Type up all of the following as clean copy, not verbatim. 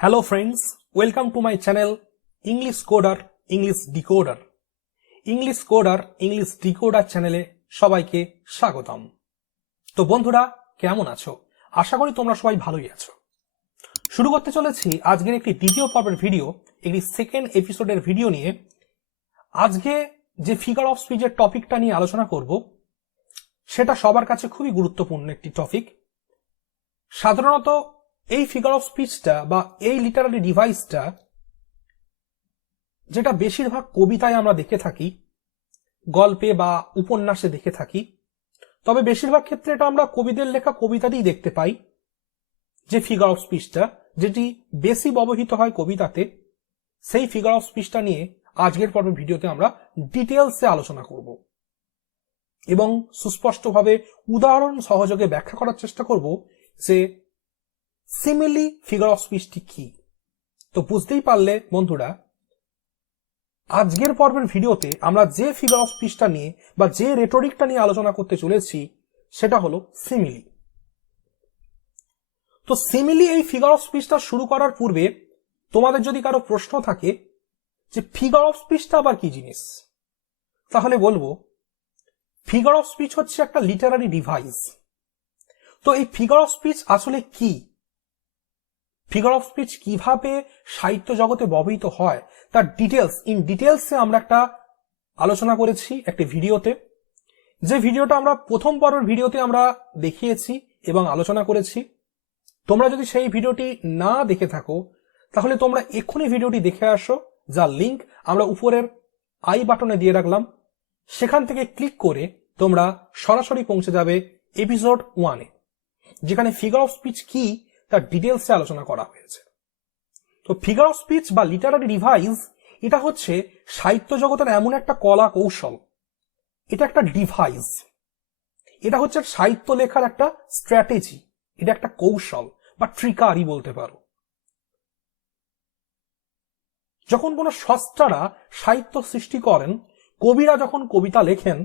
Hello friends, welcome to my channel English Coder, English Decoder. English Coder, English Decoder চ্যানেলে সবাইকে স্বাগতম। তো বন্ধুরা কেমন আছো? আশা করি তোমরা সবাই ভালোই আছো। শুরু করতে চলেছি আজকের একটি দ্বিতীয় পর্বের ভিডিও, একটি সেকেন্ড এপিসোডের ভিডিও নিয়ে। আজকে যে ফিগার অফ স্পিচের টপিকটা নিয়ে আলোচনা করব সেটা সবার কাছে খুবই গুরুত্বপূর্ণ একটি টপিক। সাধারণত এই ফিগার অফ স্পিচটা বা এই লিটারারি ডিভাইসটা যেটা বেশিরভাগ কবিতায় আমরা দেখে থাকি, গল্পে বা উপন্যাসে দেখে থাকি, তবে বেশিরভাগ ক্ষেত্রে এটা আমরা কবিদের লেখা কবিতাতেই দেখতে পাই। যে ফিগার অফ স্পিচটা যেটি বেশি ব্যবহৃত হয় কবিতাতে, সেই ফিগার অফ স্পিচটা নিয়ে আজকের পর্বের ভিডিওতে আমরা ডিটেলসে আলোচনা করব এবং সুস্পষ্টভাবে উদাহরণ সহযোগে ব্যাখ্যা করার চেষ্টা করব যে সিমিলি ফিগার অফ স্পিচটি কি। তো বুঝতেই পারলে বন্ধুরা, আজকের পর্বের ভিডিওতে আমরা যে ফিগার অফ স্পিচটা নিয়ে বা যে রেটরিকটা নিয়ে আলোচনা করতে চলেছি সেটা হলো সিমিলি। তো সিমিলি এই ফিগার অফ স্পিচটা শুরু করার পূর্বে তোমাদের যদি কারো প্রশ্ন থাকে যে ফিগার অফ স্পিচটা আবার কি জিনিস, তাহলে বলবো ফিগার অফ স্পিচ হচ্ছে একটা লিটারারি ডিভাইস। তো এই ফিগার অফ স্পিচ আসলে কি, ফিগার অফ স্পিচ কিভাবে সাহিত্য জগতে ব্যবহৃত হয় তার ডিটেলসে আমরা একটা আলোচনা করেছি একটি ভিডিওতে। যে ভিডিওটা আমরা প্রথম পর্বের ভিডিওতে আমরা দেখিয়েছি এবং আলোচনা করেছি। তোমরা যদি সেই ভিডিওটি না দেখে থাকো তাহলে তোমরা এক্ষুনি ভিডিওটি দেখে আসো, যার লিংক আমরা উপরের আই বাটনে দিয়ে রাখলাম। সেখান থেকে ক্লিক করে তোমরা সরাসরি পৌঁছে যাবে এপিসোড 1-এ, যেখানে ফিগার অফ স্পিচ কি তার ডিটেলসে আলোচনা করা হয়েছে। তো ফিগার অফ স্পিচ বা লিটারারি ডিভাইস এটা হচ্ছে সাহিত্য জগতের এমন একটা কলা কৌশল, এটা একটা ডিভাইস, এটা হচ্ছে সাহিত্য লেখার একটা স্ট্র্যাটেজি, এটা একটা কৌশল বা ট্রিকারি বলতে পারো। যখন কোনো স্রষ্টারা সাহিত্য সৃষ্টি করেন, কবিরা যখন কবিতা লেখেন,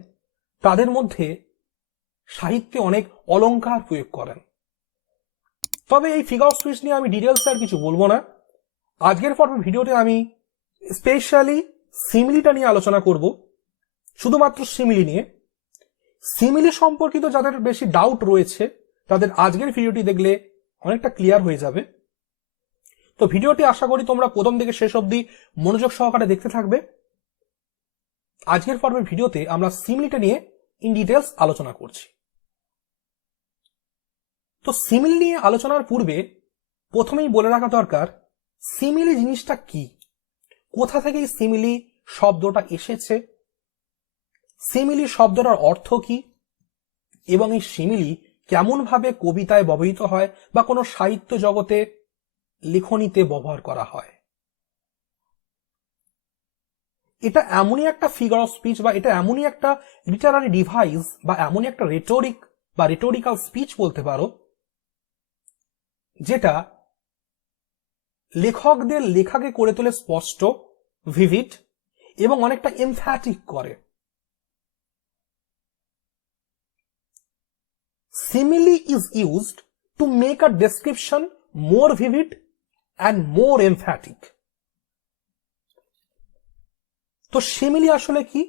তাদের মধ্যে সাহিত্যে অনেক অলংকার প্রয়োগ করেন। তবে এই ফিগার অফ স্পিচ নিয়ে আমি ডিটেলসে আর কিছু বলবো না। আজকের পর্বের ভিডিওতে আমি স্পেশালি সিমিলিটা নিয়ে আলোচনা করব, শুধুমাত্র সিমিলি নিয়ে। সিমিলি সম্পর্কিত যাদের বেশি ডাউট রয়েছে তাদের আজকের ভিডিওটি দেখলে অনেকটা ক্লিয়ার হয়ে যাবে। তো ভিডিওটি আশা করি তোমরা প্রথম থেকে শেষ অবধি মনোযোগ সহকারে দেখতে থাকবে। আজকের পর্বের ভিডিওতে আমরা সিমিলিটা নিয়ে ইন ডিটেলস আলোচনা করছি। তো সিমিলি নিয়ে আলোচনার পূর্বে প্রথমেই বলে রাখা দরকার সিমিলি জিনিসটা কি, কোথা থেকে এই সিমিলি শব্দটা এসেছে, সিমিলি শব্দটার অর্থ কি, এবং এই সিমিলি কেমন ভাবে কবিতায় ব্যবহৃত হয় বা কোনো সাহিত্য জগতে লেখনীতে ব্যবহার করা হয়। এটা এমনই একটা ফিগার অফ স্পিচ বা এটা এমনই একটা লিটারারি ডিভাইস বা এমনই একটা রেটরিক বা রেটরিক্যাল স্পিচ বলতে পারো, যেটা লেখকদের লেখাকে করে তোলে স্পষ্ট, ভিভিড এবং অনেকটা এমফ্যাটিক করে। Simile is used to make a description more vivid and more emphatic. তো সিমিলি আসলে কি?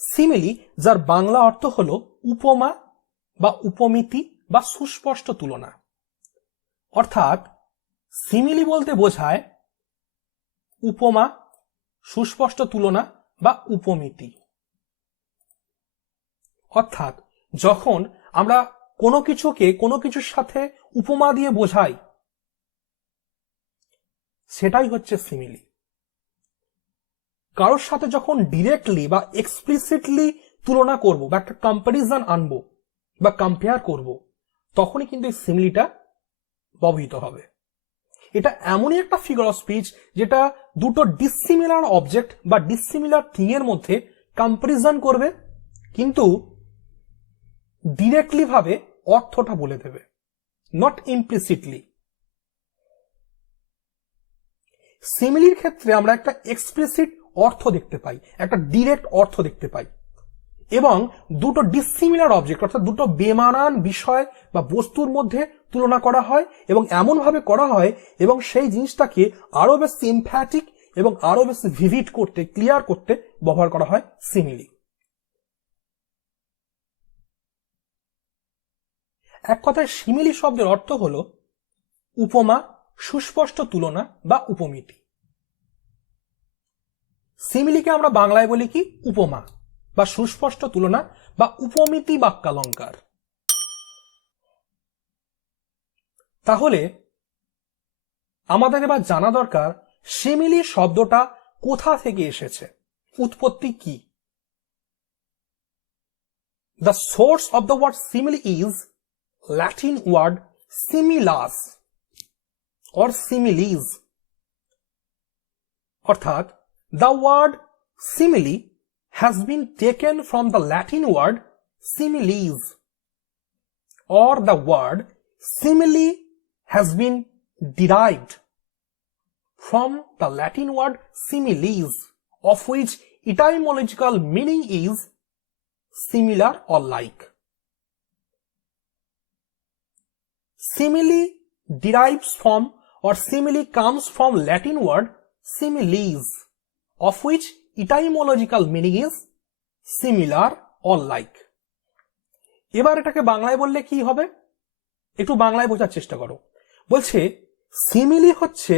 সিমিলি যার বাংলা অর্থ হলো উপমা বা উপমিতি বা সুস্পষ্ট তুলনা। অর্থাৎ সিমিলি বলতে বোঝায় উপমা, সুস্পষ্ট তুলনা বা উপমিতি। অর্থাৎ যখন আমরা কোনো কিছুকে কোনো কিছুর সাথে উপমা দিয়ে বোঝাই, সেটাই হচ্ছে সিমিলি। কারোর সাথে যখন ডিরেক্টলি বা এক্সপ্লিসিটলি তুলনা করব বা একটা কম্পারিজন আনবো বা কম্পেয়ার করব, তখনই কিন্তু এই সিমিলিটা ব্যবহৃত হবে। এটা এমনই একটা ফিগার অফ স্পিচ যেটা দুটো ডিসিমিলার অবজেক্ট বা ডিসিমিলার থিং এর মধ্যে কম্পারিজন করবে, কিন্তু ডিরেক্টলি ভাবে অর্থটা বলে দেবে, নট ইমপ্লিসিটলি। সিমিলির ক্ষেত্রে আমরা একটা এক্সপ্লিসিট অর্থ দেখতে পাই, একটা ডিরেক্ট অর্থ দেখতে পাই, এবং দুটো ডিসিমিলার অবজেক্ট অর্থাৎ দুটো বেমানান বিষয় বা বস্তুর মধ্যে তুলনা করা হয় এবং এমন ভাবে করা হয় এবং সেই জিনিসটাকে আরো বেশি এমফ্যাটিক এবং আরো বেশি ভিভিড করতে, ক্লিয়ার করতে ব্যবহার করা হয় সিমিলি। এক কথায় সিমিলি শব্দের অর্থ হলো উপমা, সুস্পষ্ট তুলনা বা উপমিতি। সিমিলিকে আমরা বাংলায় বলি কি উপমা বা সুস্পষ্ট তুলনা বা উপমিতি বাক্যালঙ্কার। তাহলে আমাদের এবার জানা দরকার সিমিলি শব্দটা কোথা থেকে এসেছে, উৎপত্তি কি। The source of the word simile is Latin word similus or similes, অর্থাৎ the word simile has been taken from the Latin word similes, or the word simile has been derived from the Latin word similes, of which etymological meaning is similar or like. Simile derives from or simile comes from Latin word similes, of which etymological meaning is similar or like. এবার এটাকে বাংলায় বললে কি হবে, একটু বাংলায় বোঝার চেষ্টা করো। বলছে সিমিলি হচ্ছে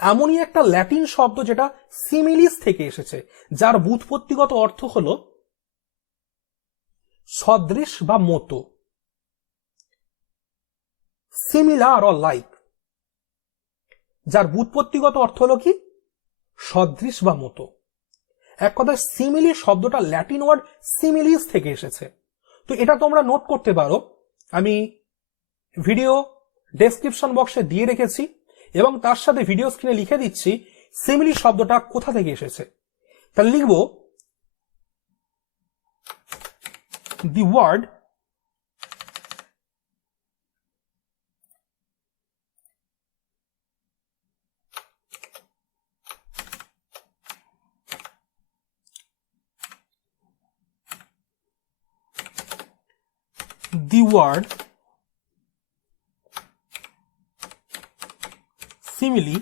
এমনই একটা ল্যাটিন শব্দ যেটা সিমিলিস থেকে এসেছে, যার ব্যুৎপত্তিগত অর্থ হলো সদৃশ বা মতো, সিমিলার অর লাইক, যার ব্যুৎপত্তিগত অর্থ হলো কি সদৃশ বা মতো। এক কথায় সিমিলি শব্দটা ল্যাটিন ওয়ার্ড সিমিলিস থেকে এসেছে। তো এটা তোমরা নোট করতে পারো, আমি ভিডিও ডেসক্রিপশন বক্সে দিয়ে রেখেছি এবং তার সাথে ভিডিও স্ক্রিনে লিখে দিচ্ছি সিমিলি শব্দটা কোথা থেকে এসেছে। তাহলে লিখব the word simile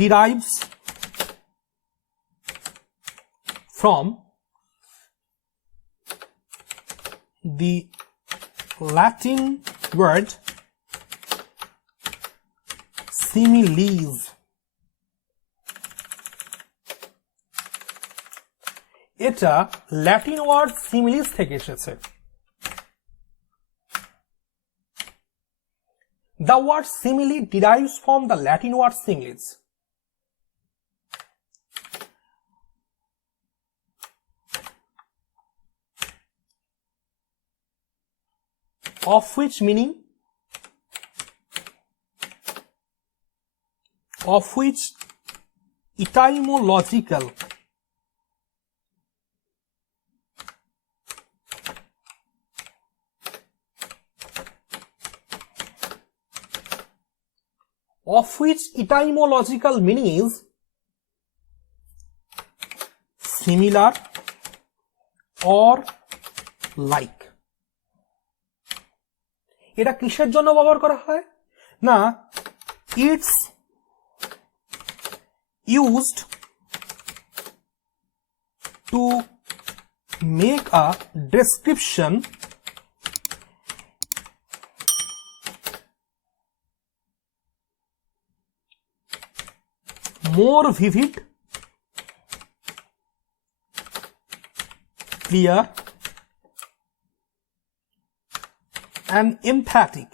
derives from the Latin word similes, এটা ল্যাটিন ওয়ার্ড সিমিলিস থেকে এসেছে। The word simile derives from the Latin word similis, of which etymological meaning is similar or like. এটা কিসের জন্য ব্যবহার করা হয় না, it's used to make a description more vivid, clear and emphatic.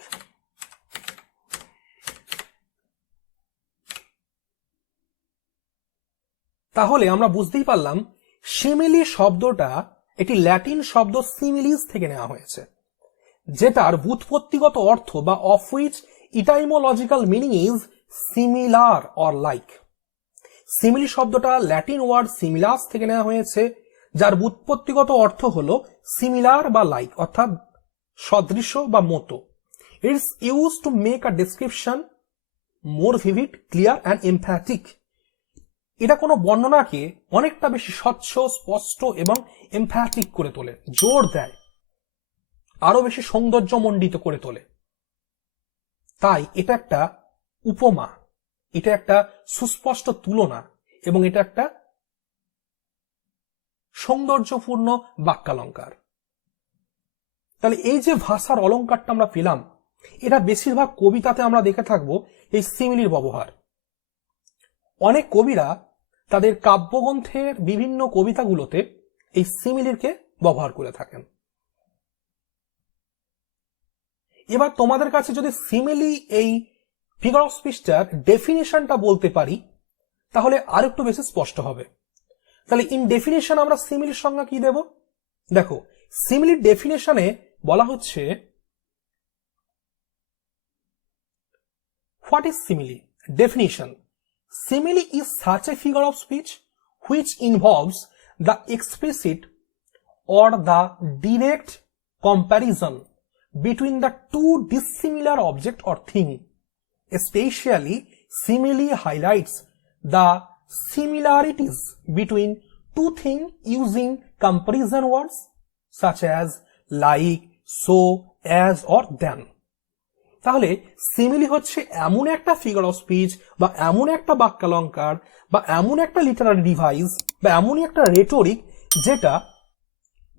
তাহলে আমরা বুঝতেই পারলাম সিমিলি শব্দটা একটি ল্যাটিন শব্দ সিমিলিস থেকে নেওয়া হয়েছে, যেটার ব্যুৎপত্তিগত অর্থ বা of which etymological meaning is similar or like. Simile শব্দটা ল্যাটিন ওয়ার্ড সিমিলাস থেকে নেওয়া হয়েছে, যার ব্যুৎপত্তিগত অর্থ হলো সিমিলার বা লাইক, অর্থাৎ সদৃশ বা মতো। It's use to make a description more vivid, clear and emphatic. এটা কোনো বর্ণনাকে অনেকটা বেশি স্বচ্ছ, স্পষ্ট এবং এমফ্যাটিক করে তোলে, জোর দেয়, আরো বেশি সৌন্দর্যমণ্ডিত করে তোলে। তাই এটা একটা উপমা, এটা একটা সুস্পষ্ট তুলনা এবং এটা একটা সৌন্দর্যপূর্ণ বাক্যালঙ্কার। তাহলে এই যে ভাষার অলঙ্কারটা আমরা পেলাম, এটা বেশিরভাগ কবিতাতে আমরা দেখে থাকবো এই সিমিলির ব্যবহার। অনেক কবিরা তাদের কাব্যগ্রন্থের বিভিন্ন কবিতাগুলোতে এই সিমিলিরকে ব্যবহার করে থাকেন। এবার তোমাদের কাছে যদি সিমিলি এই ফিগার অফ স্পিচটার ডেফিনিশনটা বলতে পারি তাহলে আর একটু বেশি স্পষ্ট হবে। তাহলে ইন ডেফিনেশন আমরা সিমিলির সংজ্ঞা কি দেব? দেখো, সিমিলির ডেফিনেশনে বলা হচ্ছে, what is simile? Definition: simile is such a figure of speech which involves the explicit or the direct comparison between the two dissimilar object or thing. Especially, simile highlights the similarities between two things using comparison words such as like, so, as or than. তাহলে simile হচ্ছে এমন একটা figure of speech বা এমন একটা বাক্যালঙ্কার বা এমন একটা লিটারারি ডিভাইস বা এমনই একটা রেটরিক যেটা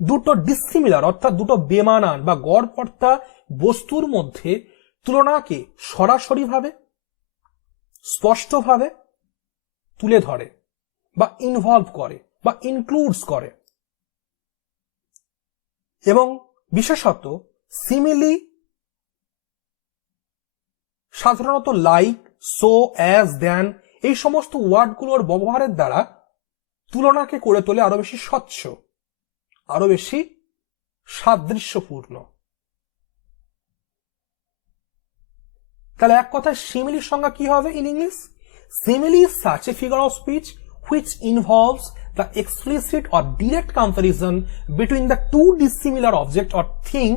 দুটো ডিসিমিলার অর্থাৎ দুটো বেমানান বা গড়পড়তা বস্তুর মধ্যে তুলনাকে সরাসরিভাবে, স্পষ্টভাবে তুলে ধরে বা ইনভলভ করে বা ইনক্লুডস করে। এবং বিশেষত সিমিলি সাধারণত লাইক, সো, অ্যাজ, দেন এই সমস্ত ওয়ার্ডগুলোর ব্যবহারের দ্বারা তুলনাকে করে তোলে আরো বেশি স্বচ্ছ, আরো বেশি সাদৃশ্যপূর্ণ। তাহলে এক কথায় সিমিলির সংজ্ঞা কি হবে in English? Simile is such a figure of speech which involves the explicit or direct comparison between the two dissimilar object or thing.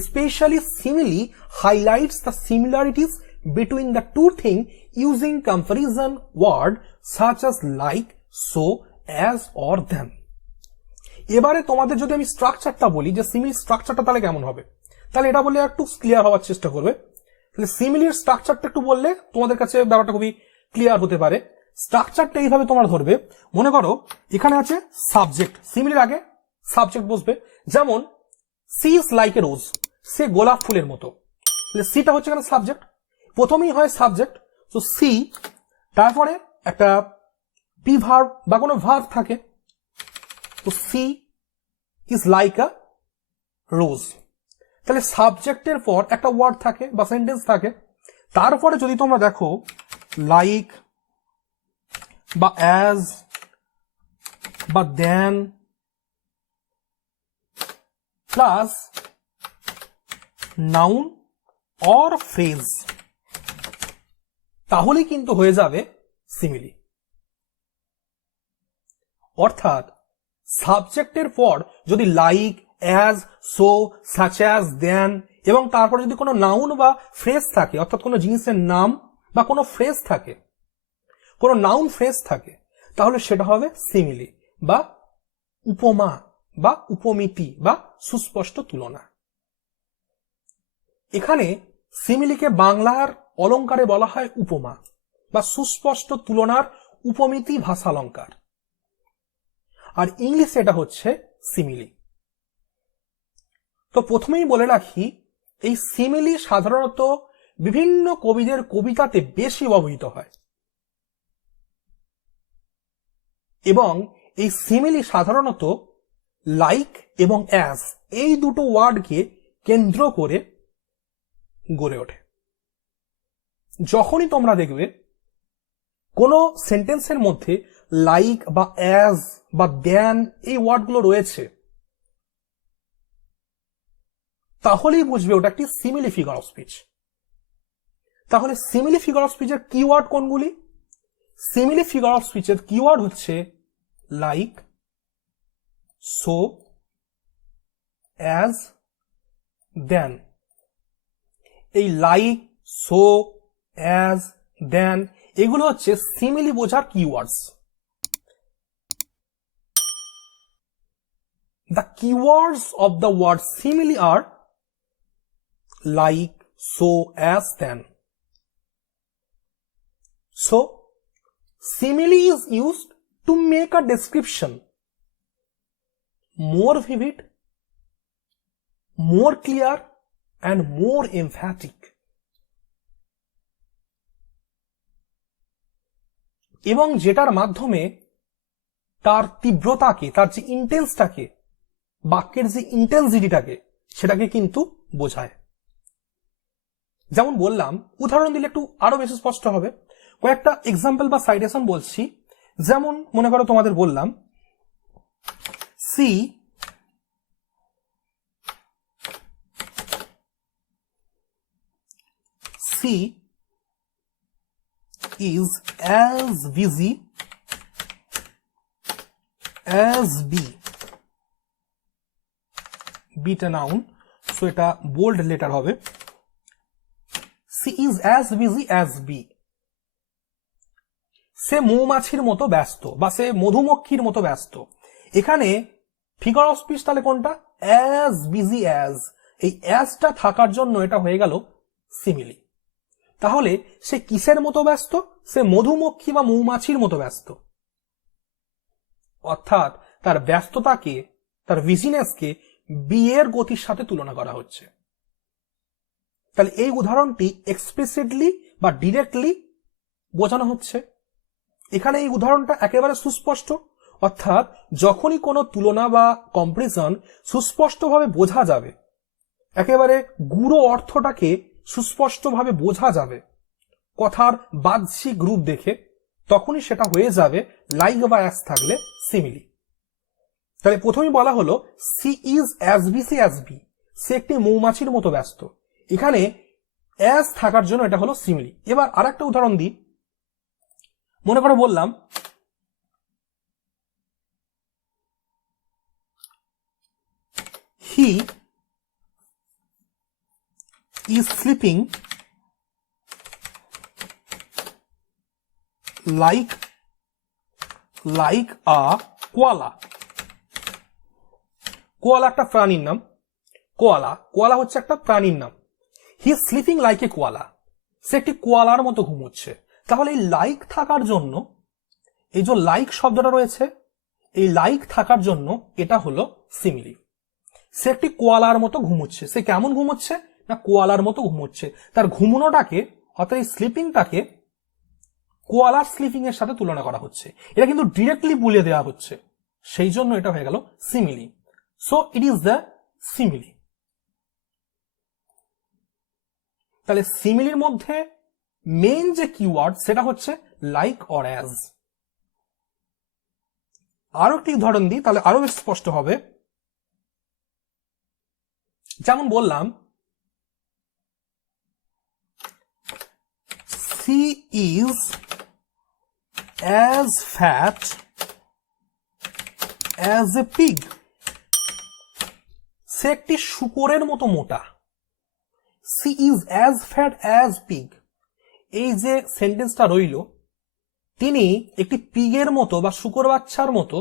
Especially, simile highlights the similarities between the two things using comparison word such as like, so, as or than. এবারে তোমাদের যদি আমি স্ট্রাকচারটা বলি যে simile স্ট্রাকচারটা তাহলে কেমন হবে, তাহলে এটা বললে একটু ক্লিয়ার হওয়ার চেষ্টা করবে। তাহলে সিমিলির স্ট্রাকচারটা একটু বললে তোমাদের কাছে ব্যাপারটা খুবই ক্লিয়ার হতে পারে। স্ট্রাকচারটা এইভাবে তোমরা ধরবে, মনে করো এখানে আছে সাবজেক্ট, সিমিলির আগে সাবজেক্ট বসবে। যেমন সি ইজ লাইক এ রোজ, সে গোলাপ ফুলের মতো। সিটা হচ্ছে এখানে সাবজেক্ট, প্রথমেই হয় সাবজেক্ট, তো সি, তারপরে একটা পি ভার্ব বা কোনো ভার্ব থাকে, তো সি ইজ লাইক আ রোজ। তাহলে সাবজেক্টের পর একটা ওয়ার্ড থাকে বা সেন্টেন্স থাকে, তারপরে যদি তোমরা দেখো লাইক বা অ্যাজ বা than plus noun or phrase, তাহলেই কিন্তু হয়ে যাবে সিমিলি। অর্থাৎ সাবজেক্টের পর যদি like, as, so, such as, than এবং তারপরে যদি কোনো নাউন বা ফ্রেজ থাকে, অর্থাৎ কোনো জিনিসের নাম বা কোনো ফ্রেজ থাকে, কোনো নাউন ফ্রেজ থাকে, তাহলে সেটা হবে সিমিলি বা উপমা বা উপমিতি বা সুস্পষ্ট তুলনা। এখানে সিমিলিকে বাংলার অলঙ্কারে বলা হয় উপমা বা সুস্পষ্ট তুলনার উপমিতি ভাষালঙ্কার, আর ইংলিশে এটা হচ্ছে সিমিলি। তো প্রথমেই বলে রাখি, এই সিমিলি সাধারণত বিভিন্ন কবিদের কবিতাতে বেশি ব্যবহৃত হয় এবং এই সিমিলি সাধারণত লাইক এবং অ্যাজ এই দুটো ওয়ার্ডকে কেন্দ্র করে গড়ে ওঠে। যখনই তোমরা দেখবে কোনো সেন্টেন্সের মধ্যে লাইক বা অ্যাজ বা দেন এই ওয়ার্ডগুলো রয়েছে, তাহলেই বুঝবে ওটা একটি সিমিলি ফিগার অফ স্পিচ। তাহলে সিমিলি ফিগার অফ স্পিচের কিওয়ার্ড কোনগুলি? সিমিলি ফিগার অফ স্পিচের কিওয়ার্ড হচ্ছে লাইক, সো, অ্যাজ, দেন। এই লাইক, সো, অ্যাজ, দেন এগুলো হচ্ছে সিমিলি বোঝার keywords. The keywords of the word simile are like, so, as, than. So, simile is used to make a description more vivid, more clear, and more emphatic. এবং যেটার মাধ্যমে তার তীব্রতাকে, তার যে ইন্টেন্সটাকে, বাক্যের যে ইন্টেন্সিটিটাকে, সেটাকে কিন্তু বোঝায়। যেমন বললাম, উদাহরণ দিলে একটু আরো বেশি স্পষ্ট হবে। কয়েকটা এক্সাম্পল বা সাইটেশন বলছি। যেমন মনে করো তোমাদের বললাম, she is as busy as B. B টা নাউন, সো এটা বোল্ড লেটার হবে। C is as busy as B. সে মৌমাছির মতো ব্যস্ত, বা সে মধুমক্ষীর মতো ব্যস্ত। এখানে ফিগার অফ স্পিচ তাহলে কোনটা? as busy as। এই অ্যাজটা থাকার জন্য এটা হয়ে গেল সিমিলি। তাহলে সে কিসের মতো ব্যস্ত? সে মধুমক্ষী বা মৌমাছির মতো ব্যস্ত। অর্থাৎ তার ব্যস্ততাকে, তার বিজিনেসকে বিয়ের গতির সাথে তুলনা করা হচ্ছে। তাহলে এই উদাহরণটি এক্সপ্লিসিটলি বা ডিরেক্টলি বোঝানো হচ্ছে। এখানে এই উদাহরণটা একেবারে সুস্পষ্ট, অর্থাৎ যখনই কোনো তুলনা বা কম্পারিজন সুস্পষ্টভাবে বোঝা যাবে, একেবারে গুঢ় অর্থটাকে সুস্পষ্টভাবে বোঝা যাবে কথার বাহ্যিক রূপ দেখে, তখনই সেটা হয়ে যাবে লাইক বা অ্যাজ থাকলে সিমিলি। তাহলে প্রথমেই বলা হলো she is as busy as bee, সে একটি মৌমাছির মতো ব্যস্ত। এখানে অ্যাজ থাকার জন্য এটা হলো সিমিলি। এবার আর একটা উদাহরণ দিই। মনে করে বললাম, হি is sleeping like a koala. কোয়ালা একটা প্রাণীর নাম। কোয়ালা হচ্ছে একটা প্রাণীর নাম। He is sleeping like a koala, সে একটি কোয়ালার মতো ঘুমোচ্ছে। তাহলে এই লাইক থাকার জন্য, এই যে লাইক শব্দটা রয়েছে, এই লাইক থাকার জন্য এটা হলো সিমিলি। সে একটি কোয়ালার মতো ঘুমোচ্ছে। সে কেমন ঘুমোচ্ছে? না, কোয়ালার মতো ঘুমোচ্ছে। তার ঘুমোনোটাকে, অর্থাৎ এই স্লিপিংটাকে কোয়ালার স্লিপিং এর সাথে তুলনা করা হচ্ছে। এটা কিন্তু ডিরেক্টলি বলে দেওয়া হচ্ছে, সেই জন্য এটা হয়ে গেল simile. So it is the simile. তাহলে সিমিলির মধ্যে মেইন যে কিওয়ার্ড সেটা হচ্ছে লাইক অর অ্যাজ। আরো একটি উদাহরণ দিই, তাহলে আরো বেশি স্পষ্ট হবে। যেমন বললাম, she is as fat as a pig. সে একটি শূকরের মতো মোটা। she is as fat as pig, এই যে সেন্টেন্সটা রইল, তিনি একটি পিগের মতো বা শূকর বাচ্চার মতো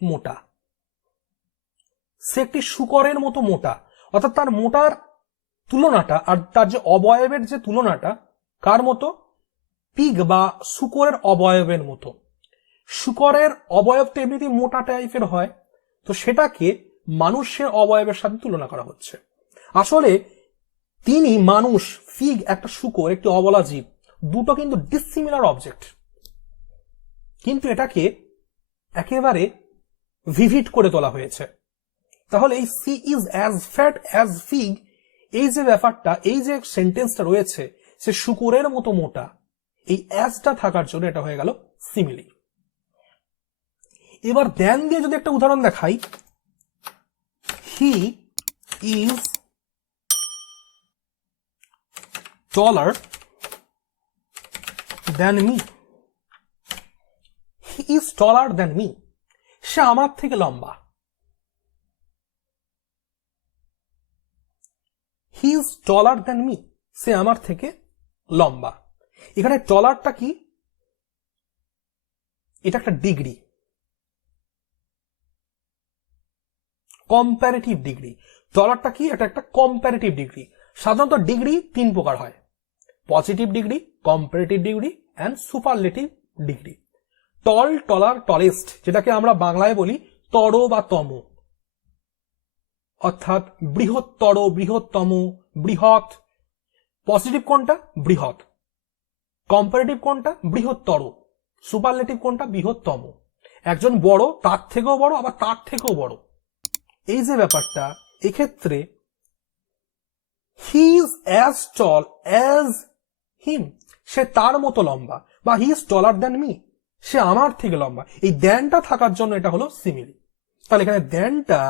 মোটা। সে একটি শূকরের মতো মোটা, অর্থাৎ তার মোটার তুলনাটা আর তার যে অবয়বের যে তুলনাটা কার মতো? পিগ বা শূকরের অবয়বের মতো। শূকরের অবয়বটা এমনিতে মোটা টাইপের হয়, তো সেটাকে মানুষের অবয়বের সাথে তুলনা করা হচ্ছে। আসলে তিনি মানুষ, ফিগ একটা শূকর, একটি অবলা জীব, দুটো কিন্তু ডিসিমিলার অবজেক্ট, কিন্তু এটাকে একেবারে ভিভিড করে তোলা হয়েছে। তাহলে এই she is as fat as pig, এই যে ব্যাপারটা, এই যে সেন্টেন্সটা রয়েছে, সে শূকরের মতো মোটা, এই অ্যাজটা থাকার জন্য এটা হয়ে গেল সিমিলি। এবার দেন দিয়ে যদি একটা উদাহরণ দেখাই, he is taller than me. He is taller than me. সে আমার থেকে লম্বা। He is taller than me. সে আমার থেকে লম্বা। এখানে টলারটা কি? এটা একটা ডিগ্রি। Comparative degree. টলারটা কি? এটা একটা কম্প্যারেটিভ ডিগ্রি। সাধারণত ডিগ্রি 3 প্রকার হয়: positive degree, comparative degree and superlative degree. Tall, taller, tallest, যেটাকে আমরা বাংলায় বলি তর বা তম, অর্থাৎ বৃহত্তর, বৃহত্তম, বৃহৎ। পজিটিভ কোনটা? বৃহৎ। কম্পারেটিভ কোনটা? বৃহত্তর। সুপারলেটিভ কোনটা? বৃহত্তম। একজন বড়, তার থেকেও বড়, আবার তার থেকেও বড়। এই যে ব্যাপারটা, এক্ষেত্রে he is as tall as him, সে তার মতো লম্বা, বা he is taller than me, সে আমার থেকে লম্বা। এই দ্যানটা থাকার জন্য এটা হলো সিমিলি। তাহলে এখানে দ্যানটা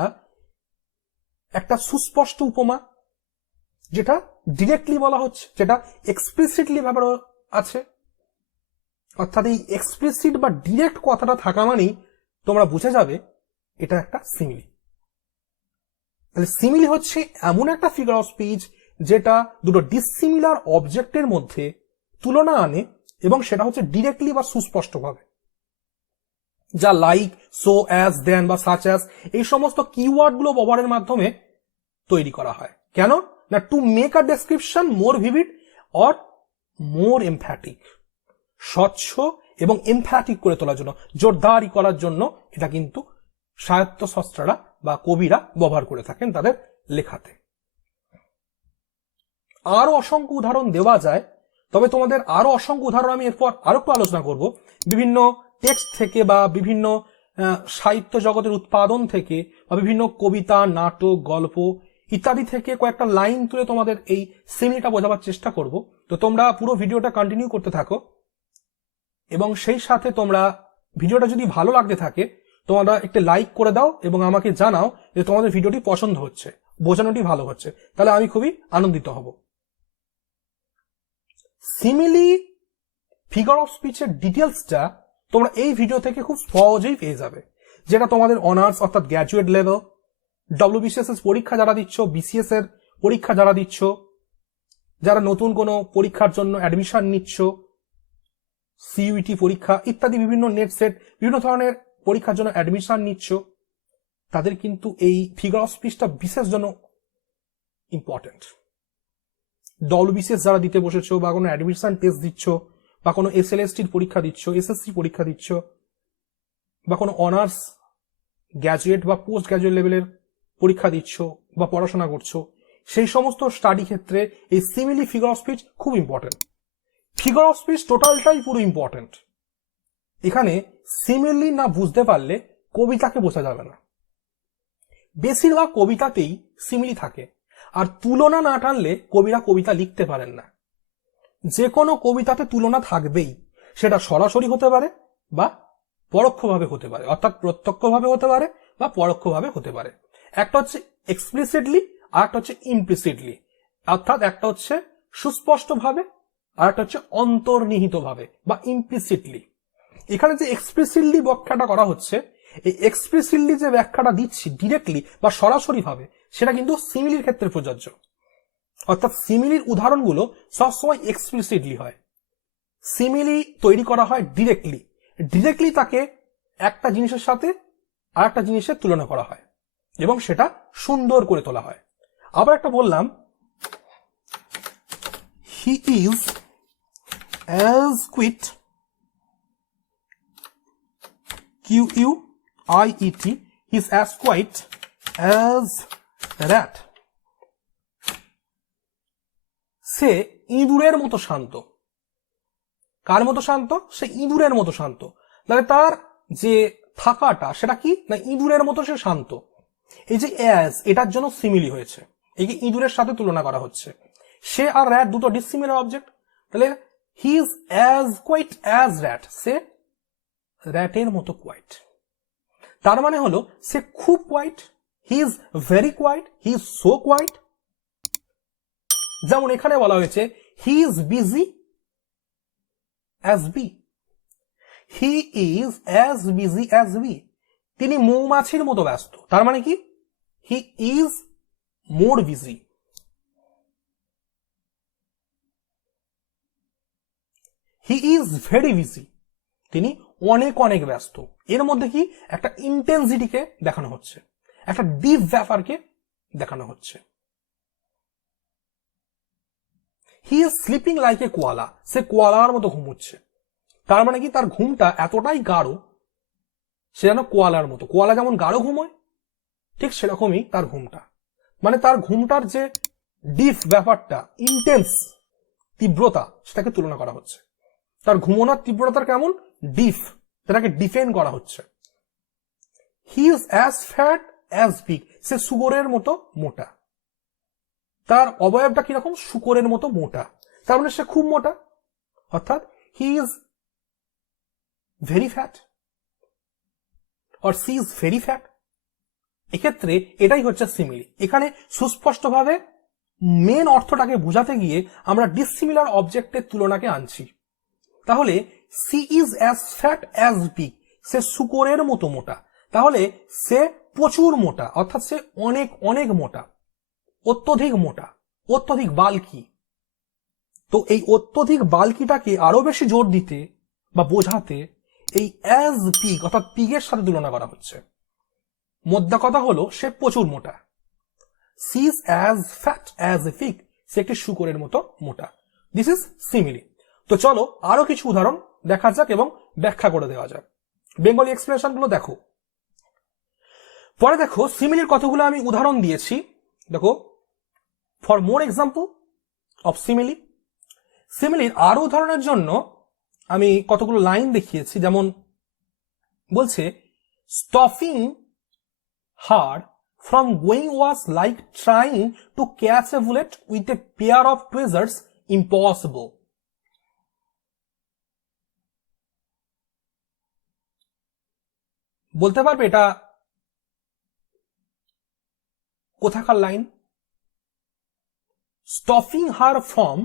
একটা সুস্পষ্ট উপমা, যেটা ডিরেক্টলি বলা হচ্ছে, যেটা এক্সপ্লিসিটলি ভাবে আছে। অর্থাৎ এই এক্সপ্লিসিট বা ডিরেক্ট কথাটা থাকা মানেই তোমরা বুঝে যাবে এটা একটা সিমিলি। তাহলে সিমিলি হচ্ছে এমন একটা ফিগার অফ স্পিচ যেটা দুটো ডিসিমিলার অবজেক্টের মধ্যে তুলনা আনে, এবং সেটা হচ্ছে ডিরেক্টলি বা সুস্পষ্টভাবে, যা লাইক, সো, অ্যাজ, দেন বা সাচ অ্যাজ এই সমস্ত কিওয়ার্ড গুলো ব্যবহারের মাধ্যমে তৈরি করা হয়। কেন না? To make a description more vivid or more emphatic, স্বচ্ছ এবং এমফ্যাটিক করে তোলার জন্য, জোরদারি করার জন্য এটা কিন্তু সাহিত্য স্রষ্টারা বা কবিরা ব্যবহার করে থাকেন তাদের লেখাতে। আরো অসংখ্য উদাহরণ দেওয়া যায়, তবে তোমাদের আরো অসংখ্য উদাহরণ আমি এরপর আরো একটু আলোচনা করব। বিভিন্ন টেক্সট থেকে বা বিভিন্ন সাহিত্য জগতের উৎপাদন থেকে বা বিভিন্ন কবিতা, নাটক, গল্প ইত্যাদি থেকে কয়েকটা লাইন তুলে তোমাদের এই সিমিলিটা বোঝাবার চেষ্টা করব। তো তোমরা পুরো ভিডিওটা কন্টিনিউ করতে থাকো, এবং সেই সাথে তোমরা ভিডিওটা যদি ভালো লাগতে থাকে তোমরা একটা লাইক করে দাও এবং আমাকে জানাও যে তোমাদের ভিডিওটি পছন্দ হচ্ছে, বোঝানোটি ভালো হচ্ছে, তাহলে আমি খুবই আনন্দিত হব। সিমিলি ফিগার অফ স্পিচের ডিটেলসটা তোমরা এই ভিডিও থেকে খুব সহজেই পেয়ে যাবে, যেটা তোমাদের অনার্স অর্থাৎ গ্র্যাজুয়েট লেভেল, ডব্লিউবিসিএস এর পরীক্ষা যারা দিচ্ছ, বিসিএস এর পরীক্ষা যারা দিচ্ছ, যারা নতুন কোনো পরীক্ষার জন্য অ্যাডমিশন নিচ্ছ, সিইউটি পরীক্ষা ইত্যাদি বিভিন্ন নেট সেট বিভিন্ন ধরনের পরীক্ষার জন্য অ্যাডমিশন নিচ্ছ, তাদের কিন্তু এই ফিগার অফ স্পিচটা বিশেষ জন্য ইম্পর্টেন্ট। ডব্লিউবিসিএস যারা দিতে বসেছো, বা কোনো অ্যাডমিশন টেস্ট দিচ্ছ, বা কোনো এসএলএসটির পরীক্ষা দিচ্ছ, এসএসসি পরীক্ষা দিচ্ছ, বা কোনো অনার্স, গ্র্যাজুয়েট বা পোস্ট গ্র্যাজুয়েট লেভেলের পরীক্ষা দিচ্ছ বা পড়াশোনা করছো, সেই সমস্ত স্টাডি ক্ষেত্রে এই সিমিলি ফিগার অফ স্পিচ খুব ইম্পর্টেন্ট। ফিগার অফ স্পিচ টোটালটাই পুরো ইম্পর্টেন্ট। এখানে সিমিলি না বুঝতে পারলে কবিতাকে বোঝা যাবে না। বেশিরভাগ কবিতাতেই সিমিলি থাকে, আর তুলনা না টানলে কবিরা কবিতা লিখতে পারেন না। যে কোনো কবিতাতে তুলনা থাকবেই, সেটা সরাসরি হতে পারে বা পরোক্ষভাবে হতে পারে, অর্থাৎ প্রত্যক্ষভাবে হতে পারে বা পরোক্ষভাবে হতে পারে। একটা হচ্ছে এক্সপ্লিসিটলি, আর একটা হচ্ছে ইমপ্লিসিটলি, অর্থাৎ একটা হচ্ছে সুস্পষ্টভাবে আর একটা হচ্ছে অন্তর্নিহিতভাবে বা ইমপ্লিসিটলি। এখানে যে এক্সপ্লিসিটলি ব্যাখ্যাটা করা হচ্ছে, এই এক্সপ্লিসিটলি যে ব্যাখ্যাটা দিচ্ছি ডিরেক্টলি বা সরাসরি ভাবে, সেটা কিন্তু সিমিলির ক্ষেত্রে প্রযোজ্য। অর্থাৎ সিমিলির উদাহরণগুলো সবসময় এক্সপ্লিসিটলি হয়। সিমিলি তৈরি করা হয় ডিরেক্টলি, ডিরেক্টলি তাকে একটা জিনিসের সাথে আর একটা জিনিসের তুলনা করা হয় এবং সেটা সুন্দর করে তোলা হয়। আবার একটা বললাম, he is as quiet, QUIET, he is as quiet as a rat. সে ইঁদুরের মতো শান্ত। কার মতো শান্ত? সে ইঁদুরের মতো শান্ত। তাহলে তার যে থাকাটা সেটা কি না, ইঁদুরের মতো সে শান্ত। এই যে অ্যাজ, এটার জন্য সিমিলি হয়েছে, এই যে ইঁদুরের সাথে তুলনা করা হচ্ছে। সে আর র্যাট দুটো ডিসিমিলার অবজেক্ট, তাহলে he is as quiet as rat, সে র্যাটের মতো কোয়াইট। তার মানে হলো সে খুব quiet, he is very quiet, he is so quiet. যেমন এখানে বলা হয়েছে he is busy as bee, he is as busy as bee, তিনি মৌমাছির মতো ব্যস্ত। তার মানে কি? He is more busy. He is very busy, তিনি অনেক অনেক ব্যস্ত। এর মধ্যে কি একটা ইন্টেন্সিটিকে দেখানো হচ্ছে, একটা ডিপ ব্যাপারকে দেখানো হচ্ছে। He is sleeping like a koala, সে কোয়ালার মতো ঘুমোচ্ছে। তার মানে কি, তার ঘুমটা এতটাই গাঢ়, সে যেন কোয়ালার মতো। কোয়ালা যেমন গাঢ় ঘুমোয়, ঠিক সেরকমই তার ঘুমটা। মানে তার ঘুমটার যে ডিপ ব্যাপারটা, ইন্টেন্স তীব্রতা, সেটাকে তুলনা করা হচ্ছে। তার ঘুমোনোর তীব্রতার কেমন ডিপ, সেটাকে ডিফেন্ড করা হচ্ছে। He is as fat as pig, সে শুকরের মতো মোটা। তার অবয়বটা কিরকম, শুকরের মতো মোটা, তার মানে সে খুব মোটা, অর্থাৎ he is very fat or she is very fat. এক্ষেত্রে এটাই হচ্ছে সিমিলি। এখানে সুস্পষ্টভাবে মেন অর্থটাকে বোঝাতে গিয়ে আমরা ডিসিমিলার অবজেক্টের তুলনাকে আনছি। তাহলে she is as fat as pig, সে শুকরের মতো মোটা। তাহলে সে প্রচুর মোটা, অর্থাৎ সে অনেক অনেক মোটা, অত্যধিক মোটা, অত্যধিক বাল্কি। তো এই অত্যধিক বাল্কিটাকে আরো বেশি জোর দিতে বা বোঝাতে এই অ্যাজ পিগ অর্থাৎ পিগের সাথে তুলনা করা হচ্ছে। মোদ্দা কথা হলো সে প্রচুর মোটা। She is as fat as a pig, সে একটি শুকরের মতো মোটা। This is simile. তো চলো আরো কিছু উদাহরণ দেখা যাক এবং ব্যাখ্যা করে দেওয়া যাক। বেঙ্গলি এক্সপ্রেশন গুলো দেখো। পরে দেখো সিমিলির কতগুলো আমি উদাহরণ দিয়েছি। দেখো, for more example of simile, সিমিলির আরো উদাহরণের জন্য আমি কতগুলো লাইন দেখিয়েছি। যেমন বলছে, stopping her from going was like trying to catch a bullet with a pair of tweezers, impossible. বলতে পারবে এটা কোথাকার line? Stopping her from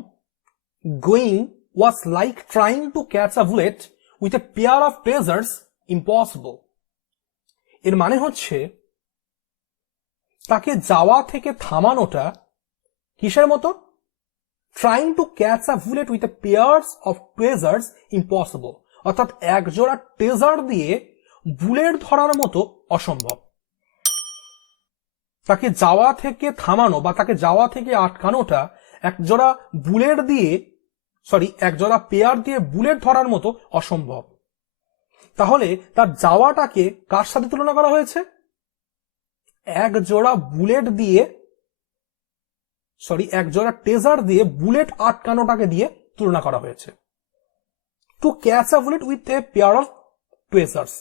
going was like trying to catch a bullet with a pair of tweezers, impossible. এর মানে হচ্ছে তাকে যাওয়া থেকে থামানোটা কিসের মতো? Trying to catch a bullet with a pairs of tweezers, impossible. অর্থাৎ এক জোড়া টেজার দিয়ে বুলেট ধরার মতো অসম্ভব। তাকে যাওয়া থেকে থামানো বা তাকে যাওয়া থেকে আটকানোটা এক জোড়া পেয়ার দিয়ে বুলেট ধরার মতো অসম্ভব। তাহলে তার যাওয়াটাকে কার সাথে তুলনা করা হয়েছে? এক জোড়া টেজার দিয়ে বুলেট আটকানোটাকে দিয়ে তুলনা করা হয়েছে। To catch a bullet with a pair of tweezers,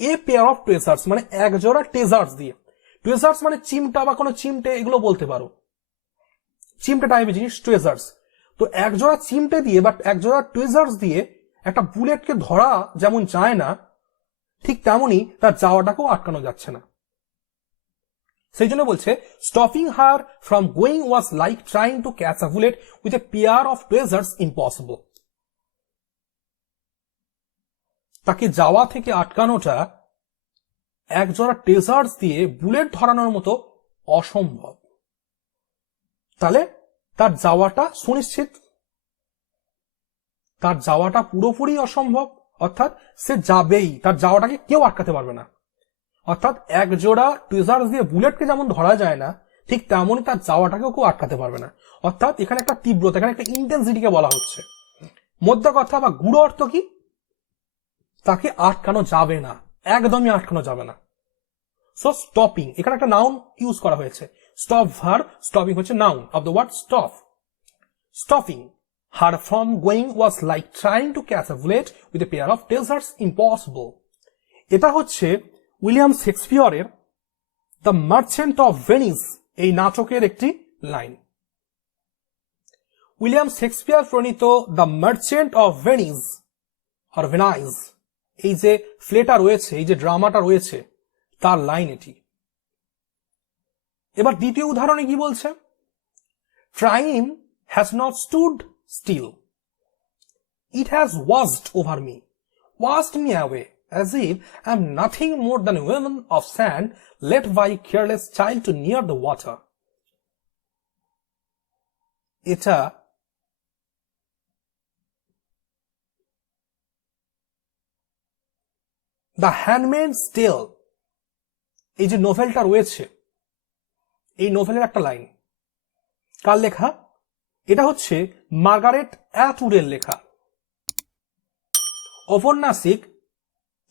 a pair of tweezers মানে এক জোড়া টেজার্স দিয়ে। টুয়েজার্স মানে চিমটা বা কোনো চিমটে, এগুলো বলতে পারো, চিমটে টাইপের জিনিস টুয়েজার্স। তো এক জোড়া চিমটে দিয়ে বা এক জোড়া টুয়েজার্স দিয়ে একটা বুলেটকে ধরা যেমন যায় না, ঠিক তেমনই তার যাওয়াটাকেও আটকানো যাচ্ছে না। সেই জন্য বলছে, stopping her from going was like trying to catch a bullet with a pair of tweezers, impossible. তাকে যাওয়া থেকে আটকানোটা এক জোড়া টেজার্স দিয়ে বুলেট ধরানোর মতো অসম্ভব। তাহলে তার যাওয়াটা সুনিশ্চিত, তার যাওয়াটা পুরোপুরি অসম্ভব, অর্থাৎ সে যাবেই, তার যাওয়াটাকে কেউ আটকাতে পারবে না। অর্থাৎ এক জোড়া টুয়েজার্স দিয়ে বুলেটকে যেমন ধরা যায় না, ঠিক তেমনই তার যাওয়াটাকেও কেউ আটকাতে পারবে না। অর্থাৎ এখানে একটা তীব্রতা, এখানে একটা ইন্টেন্সিটিকে বলা হচ্ছে। মোদ্দা কথা বা গুড়ো অর্থ কি? তাকে আটকানো যাবে না, একদমই আটকানো যাবে না। সো স্টপিং, এখানে একটা নাউন ইউজ করা হয়েছে। স্টপ ভার্ব, স্টপিং হচ্ছে noun of the word stop. Stopping her from going was like trying to catch a bullet with a pair of tweezers, impossible. এটা হচ্ছে উইলিয়াম শেক্সপিয়রের দ্য মার্চেন্ট অফ ভেনিস এই নাটকের একটি line. William Shakespeare প্রণীত The Merchant of Venice আর Venice, এই যে প্লেটা রয়েছে, এই যে ড্রামাটা রয়েছে, তার লাইন এটি। এবার দ্বিতীয় উদাহরণে কি বলছে? Time has not stood still. It has washed over me, washed me away, as if I am nothing more than a woman of sand led by a careless child to near the water. এটা The Handmaid's Tale এই যে নোভেলটা রয়েছে, এই নোভেলের একটা line কার লেখা? এটা হচ্ছে Margaret অ্যাটউডের লেখা। ঔপন্যাসিক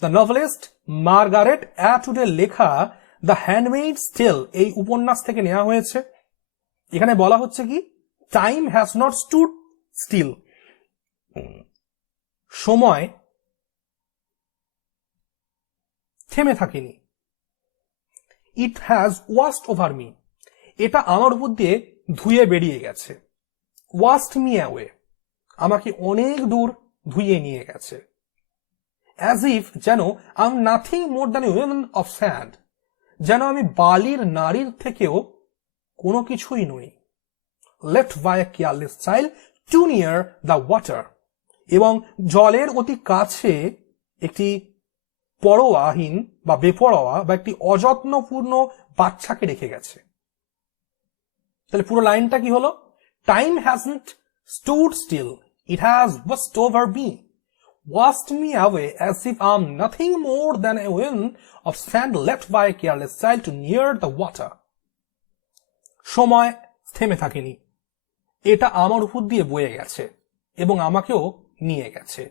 দ্য নভেলিস্ট মার্গারেট অ্যাটউডের লেখা দ্য হ্যান্ডমেইডস টেল এই উপন্যাস থেকে নেওয়া হয়েছে। এখানে বলা হচ্ছে কি, time has not stood still, সময় থেমে থাকেনি। It has washed over me, এটা আমার উপর দিয়ে ধুয়ে বেরিয়ে গেছে। ওয়াস্ট মি অ্যাওয়ে, আমাকে অনেক দূর ধুয়ে নিয়ে গেছে। অ্যাজ ইফ, যেন I am nothing more than a women of sand, যেন আমি বালির নারীর থেকেও কোনো কিছুই নই। Left by a careless child too near the water, এবং জলের অতি কাছে একটি পরোয়াহীন বা বেপরোয়া বা একটি অযত্নপূর্ণ বাচ্চাকে রেখে গেছে। তাহলে পুরো লাইনটা কি হলো? Time hasn't stood still, it has washed over me, washed me away as if I'm nothing more than a wind of sand left by a careless child to near the water. সময় থেমে থাকেনি, এটা আমার উপর দিয়ে বয়ে গেছে এবং আমাকেও নিয়ে গেছে।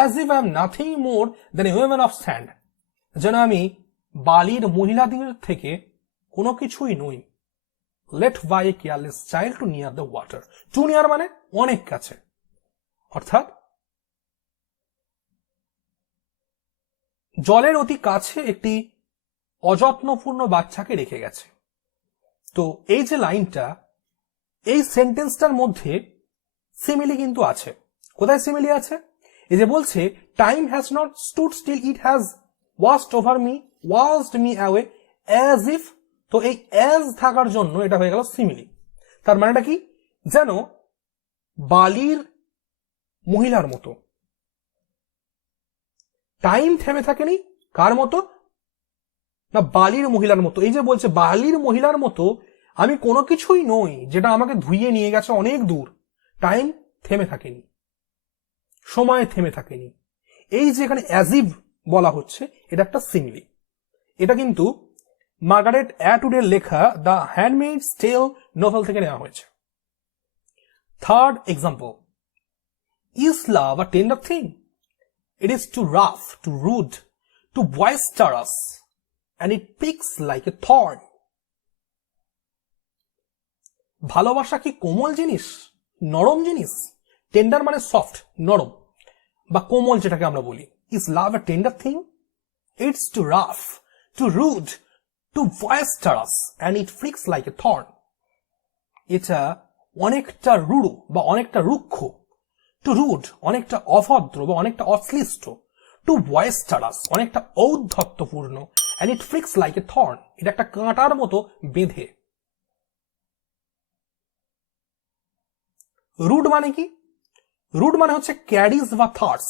as if I'm nothing more than a woman of sand, যেন আমি বালির মহিলাদের থেকে কোনো কিছুই নই। left by a careless child to near the water, to near মানে অনেক কাছে, অর্থাৎ জলের অতি কাছে একটি অযত্নপূর্ণ বাচ্চাকে রেখে গেছে। তো এই যে লাইনটা, এই সেন্টেন্সটার মধ্যে সিমিলি কিন্তু আছে। কোথায় সিমিলি আছে? এই যে বলছে time has not stood still, it has washed over me, washed me away as if, তো এই অ্যাজ থাকার জন্য এটা হয়ে গেল সিমিলি। তার মানেটা কি? যেন বালির মহিলার মতো। টাইম থেমে থাকেনি, কার মতো? না, বালির মহিলার মতো। এই যে বলছে বালির মহিলার মতো আমি কোনো কিছুই নই যেটা আমাকে ধুইয়ে নিয়ে গেছে অনেক দূর। টাইম থেমে থাকেনি, সময় থেমে থাকেনি। এই যে এখানে অ্যাজিভ বলা হচ্ছে, এটা একটা সিমিলি। এটা কিন্তু মার্গারেট অ্যাটউডের লেখা দ্য হ্যান্ডমেইডস টেল নোভেল থেকে নেওয়া হয়েছে। Third example, is love a tender thing? It is too rough, too rude, too boisterous, and it picks like a thorn. ভালোবাসা কি কোমল জিনিস, নরম জিনিস? টেন্ডার মানে সফট, নরম বা কোমল যেটাকে আমরা বলি। Is love a tender thing? It's too rough, too rude, too boisterous, and it flicks like a thorn. এটা অনেকটা রূঢ় বা অনেকটা রুক্ষ, টু রুড অনেকটা অভদ্র বা অনেকটা অশ্লিষ্ট, টু বয়েস্টারাস অনেকটা ঔদ্ধত্যপূর্ণ, and it flicks like a thorn, এটা একটা কাঁটার মতো বেঁধে। রুড মানে কি? রুড মানে হচ্ছে ক্যাডিস বা থার্স।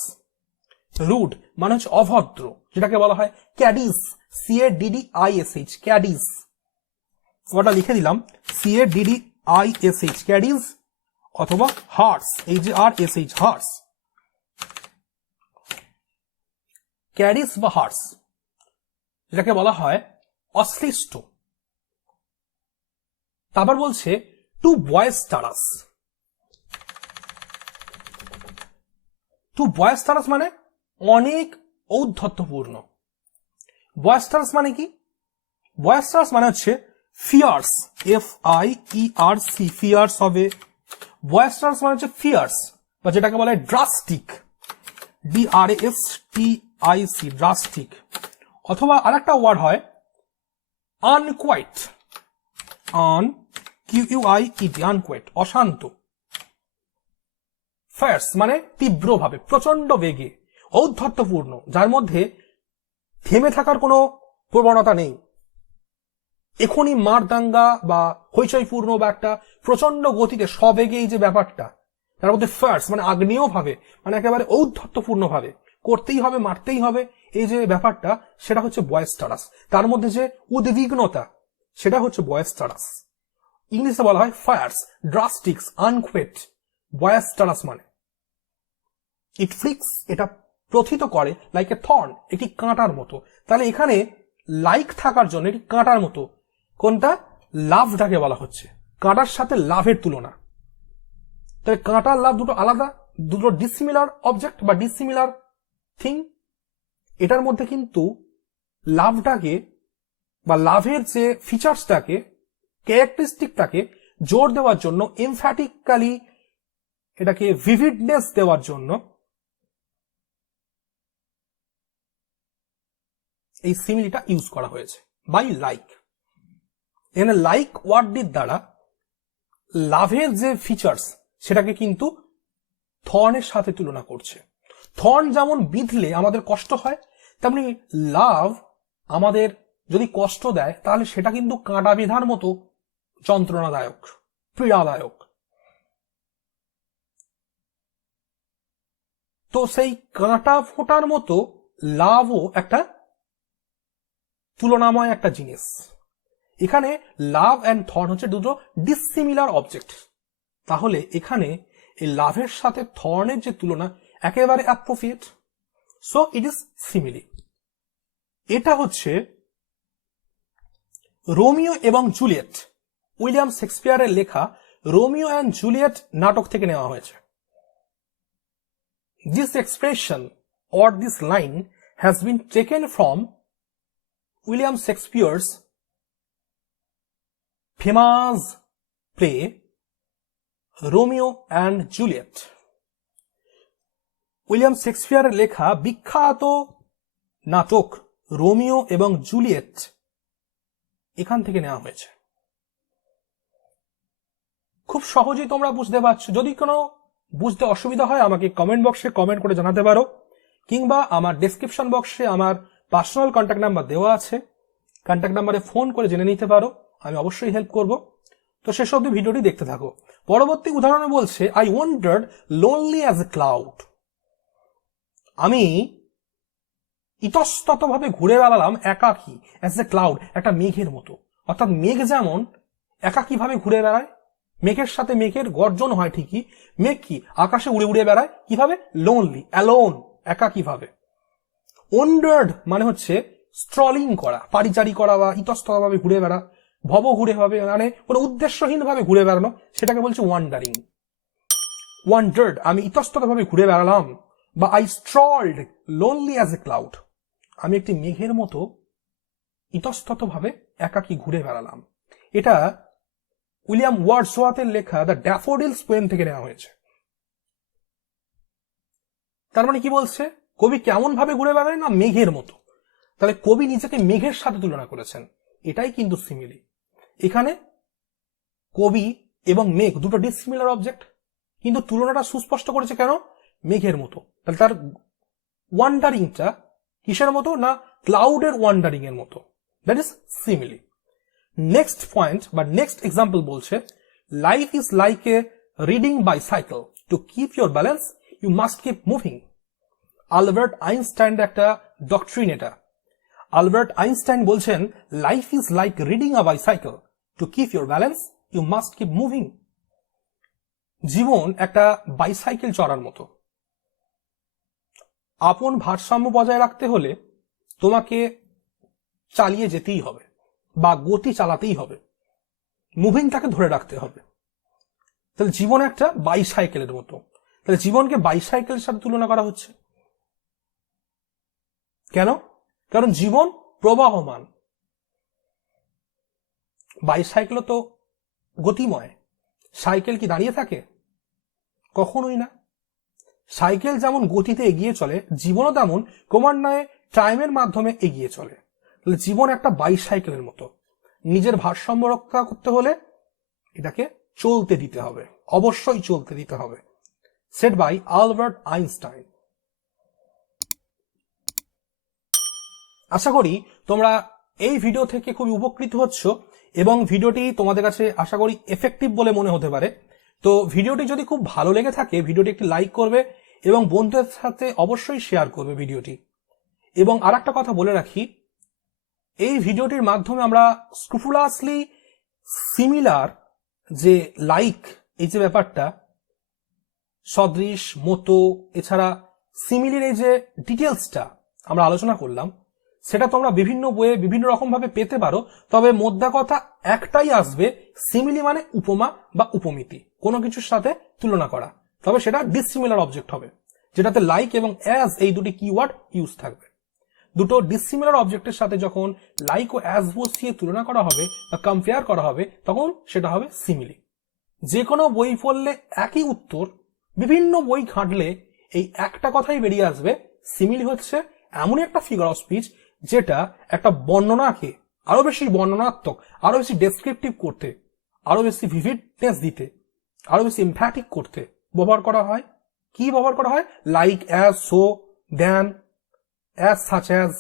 রুড মানে হচ্ছে অভদ্র, যেটাকে বলা হয় ক্যাডিস, CADDISH, ক্যাডিস। ওটা লিখে দিলাম CADDISH, ক্যাডিস, অথবা হার্স, HARSH, হার্স। ক্যাডিস বা হার্স, যেটাকে বলা হয় অশ্লিষ্ট। তারপর বলছে টু বয়েস্টারাস। টু বয়েস্টারাস মানে অনেক ঔদ্ধত্যপূর্ণ। বয়েস্টারাস মানে কি? বয়েস্টারাস মানে হচ্ছে ফিয়ার্স, FIERC, ফিয়ার্স হবে। বয়েস্টারাস মানে হচ্ছে ফিয়ার্স, বা যেটাকে বলা হয় ড্রাস্টিক, DRASTIC, ড্রাস্টিক। অথবা আরেকটা ওয়ার্ড হয় আনকোয়াইট, QUIET, আনকোয়াইট, অশান্ত। ফায়ার্স মানে তীব্রভাবে, প্রচন্ড বেগে, ঔদ্ধত্যপূর্ণ, যার মধ্যে থেমে থাকার কোনো প্রবণতা নেই। এখনই মারদাঙ্গা বা হইচইপূর্ণ বা একটা প্রচন্ড গতিতে সবেগে এই যে ব্যাপারটা, তার মধ্যে ফায়ার্স মানে আগ্নেয় ভাবে, মানে একেবারে ঔদ্ধত্যপূর্ণ ভাবে করতেই হবে, মারতেই হবে, এই যে ব্যাপারটা, সেটা হচ্ছে বয়েস্টারাস। তার মধ্যে যে উদ্বিগ্নতা, সেটা হচ্ছে বয়েস্টারাস। ইংলিশে বলা হয় ফায়ার্স, ড্রাস্টিক্স, আনকোয়েট। বয়েস্টারাস মানে ইট ফ্লিক্স, এটা প্রথিত করে, লাইক এ থর্ন, একটি কাঁটার মতো। তাহলে এখানে লাইক থাকার জন্য এটি কাঁটার মতো। কোনটা? লাভটাকে বলা হচ্ছে কাঁটার সাথে লাভের তুলনা। তবে কাঁটা আর লাভ দুটো আলাদা, দুটো ডিসিমিলার অবজেক্ট বা ডিসিমিলার থিং। এটার মধ্যে কিন্তু লাভটাকে বা লাভের যে ফিচার্সটাকে, ক্যারেক্টারিস্টিকটাকে জোর দেওয়ার জন্য, এমফ্যাটিক্যালি এটাকে ভিভিডনেস দেওয়ার জন্য এই সিমিলিটা ইউজ করা হয়েছে বাই লাইক। এখানে লাইক ওয়ার্ডটির দ্বারা লাভের যে ফিচার্স সেটাকে কিন্তু থর্নের সাথে তুলনা করছে। থর্ন যেমন বিঁধলে আমাদের কষ্ট হয়, তেমনি লাভ আমাদের যদি কষ্ট দেয় তাহলে সেটা কিন্তু কাঁটা বেঁধার মতো যন্ত্রণাদায়ক, পীড়াদায়ক। তো সেই কাঁটা ফোঁটার মতো লাভও একটা তুলনাময় একটা জিনিস। এখানে লাভ অ্যান্ড থর্ন হচ্ছে দুটো ডিসিমিলার অবজেক্ট। তাহলে এখানে এই লাভের সাথে থর্নের যে তুলনা একেবারে appropriate. So it is simile. এটা হচ্ছে রোমিও এবং জুলিয়েট, উইলিয়াম শেক্সপিয়ারের লেখা রোমিও অ্যান্ড জুলিয়েট নাটক থেকে নেওয়া হয়েছে। This expression or this line has been taken from William Shakespeare's famous play Romeo and Juliet. William শেক্সপিয়ারের লেখা বিখ্যাত নাটক রোমিও এবং জুলিয়েট এখান থেকে নেওয়া হয়েছে। খুব সহজেই তোমরা বুঝতে পারছো। যদি কোনো বুঝতে অসুবিধা হয় আমাকে কমেন্ট বক্সে কমেন্ট করে জানাতে পারো, কিংবা আমার ডেসক্রিপশন বক্সে আমার পার্সোনাল কন্ট্যাক্ট নাম্বার দেওয়া আছে, কন্ট্যাক্ট নাম্বারে ফোন করে জেনে নিতে পারো, আমি অবশ্যই হেল্প করব। তো শেষ অবধি ভিডিওটি দেখতে থাকো। পরবর্তী উদাহরণে বলছে I wandered lonely as a cloud. আমি ইতস্ততভাবে ঘুরে বেড়ালাম একাকী, অ্যাজ এ ক্লাউড, একটা মেঘের মতো। অর্থাৎ মেঘ যেমন একাকীভাবে ঘুরে বেড়ায়, মেঘের সাথে মেঘের গর্জন হয় ঠিকই, মেঘ কি আকাশে উড়ে উড়ে বেড়ায় কিভাবে? Lonely, alone, একাকীভাবে। ওয়ান্ডার্ড মানে হচ্ছে স্ট্রলিং করা, পারিচারি করা বা ইতস্ততভাবে ঘুরে বেড়া, ভব ঘুরে ভাবে, মানে কোনো উদ্দেশ্যহীন ভাবে ঘুরে বেড়ানো, সেটাকে বলছে ওয়ান্ডারিং। ওয়ান্ডার্ড, আমি ইতস্ততভাবে ঘুরে বেড়ালাম, বা I strolled lonely as a cloud, আমি একটি মেঘের মতো ইতস্ততভাবে একাকী ঘুরে বেড়ালাম। এটা উইলিয়াম ওয়ার্ডসওয়ার্থের লেখা দ্য ড্যাফোডিলস পোয়েম থেকে নেওয়া হয়েছে। তার মানে কি বলছে? কবি কেমন ভাবে ঘুরে বেড়ায় না? মেঘের মতো। তাহলে কবি নিজেকে মেঘের সাথে তুলনা করেছেন, এটাই কিন্তু সিমিলি। এখানে কবি এবং মেঘ দুটো ডিসিমিলার অবজেক্ট, কিন্তু তুলনাটা সুস্পষ্ট করেছে কেন? মেঘের মতো। তাহলে তার ওয়ান্ডারিংটা কিসের মতো? না ক্লাউডের ওয়ান্ডারিং এর মতো। That is simile. Next point বা নেক্সট এক্সাম্পল বলছে life is like a riding bicycle, to keep your balance you must keep moving. Albert Einstein একটা ডক্ট্রিন এটা। আলবার্ট আইনস্টাইন বলছেন life is like riding a bicycle, to keep your balance you must keep moving. জীবন একটা bicycle চড়ার মতো। আপন ভারসাম্য বজায় রাখতে হলে তোমাকে চালিয়ে যেতেই হবে বা গতি চালাতেই হবে, মুভিংটাকে ধরে রাখতে হবে। তাহলে জীবন একটা বাইসাইকেলের মতো। তাহলে জীবনকে বাইসাইকেলের সাথে তুলনা করা হচ্ছে কেন? কারণ জীবন প্রবাহমান, বাইসাইকেল তো গতিময়। সাইকেল কি দাঁড়িয়ে থাকে? কখনোই না। সাইকেল যেমন গতিতে এগিয়ে চলে, জীবনও তেমন ক্রমান্বয়ে টাইমের মাধ্যমে এগিয়ে চলে। তাহলে জীবন একটা বাইসাইকেলের মতো। নিজের ভারসাম্য রক্ষা করতে হলে এটাকে চলতে দিতে হবে, অবশ্যই চলতে দিতে হবে। Said by Albert Einstein. আশা করি তোমরা এই ভিডিও থেকে খুবই উপকৃত হচ্ছ এবং ভিডিওটি তোমাদের কাছে আশা করি এফেক্টিভ বলে মনে হতে পারে। তো ভিডিওটি যদি খুব ভালো লেগে থাকে ভিডিওটি একটি লাইক করবে এবং বন্ধুদের সাথে অবশ্যই শেয়ার করবে ভিডিওটি। এবং আর একটা কথা বলে রাখি, এই ভিডিওটির মাধ্যমে আমরা স্ক্রুপুলাসলি সিমিলার যে লাইক, এই যে ব্যাপারটা, সদৃশ, মতো, এছাড়া সিমিলির এই যে ডিটেলসটা আমরা আলোচনা করলাম, সেটা তোমরা বিভিন্ন বইয়ে বিভিন্ন রকম ভাবে পেতে পারো, তবে মোদ্দা কথা একটাই আসবে, সিমিলি মানে উপমা বা উপমিতি, কোনো কিছুর সাথে তুলনা করা, তবে সেটা ডিসিমিলার অবজেক্ট হবে, যেটাতে লাইক এবং অ্যাজ এই দুটি কিওয়ার্ড ইউজ থাকবে। দুটো ডিসিমিলার অবজেক্টের সাথে যখন লাইক ও অ্যাজ বসিয়ে তুলনা করা হবে বা কম্পেয়ার করা হবে, তখন সেটা হবে সিমিলি। যে কোনো বই পড়লে একই উত্তর, বিভিন্ন বই ঘাঁটলে এই একটা কথাই বেরিয়ে আসবে, সিমিলি হচ্ছে এমন একটা ফিগার অফ স্পিচ যেটা একটা বর্ণনাকে আরো বেশি বর্ণনাত্মক, আরো বেশি ডেসক্রিপটিভ করতে, আরো বেশি ভিভিডনেস দিতে, আরো বেশি এমফ্যাটিক করতে ব্যবহার করা হয়। কি ব্যবহার করা হয়? Like, as, so, then, as, such as,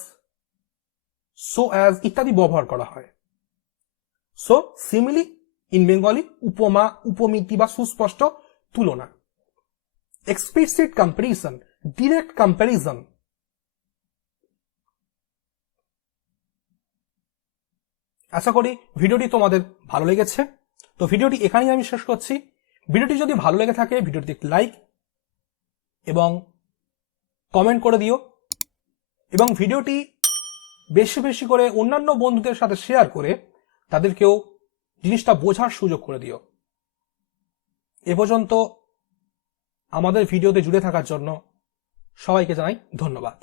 so as ইত্যাদি ব্যবহার করা হয়। সো সিমিলি ইন বেঙ্গলি উপমা, উপমিতি বা সুস্পষ্ট তুলনা। Explicit comparison, direct comparison. আশা করি ভিডিওটি তোমাদের ভালো লেগেছে। তো ভিডিওটি এখানেই আমি শেষ করছি। ভিডিওটি যদি ভালো লেগে থাকে ভিডিওটি একটি লাইক এবং কমেন্ট করে দিও, এবং ভিডিওটি বেশি বেশি করে অন্যান্য বন্ধুদের সাথে শেয়ার করে তাদেরকেও জিনিসটা বোঝার সুযোগ করে দিও। এ পর্যন্ত আমাদের ভিডিওতে জুড়ে থাকার জন্য সবাইকে জানাই ধন্যবাদ।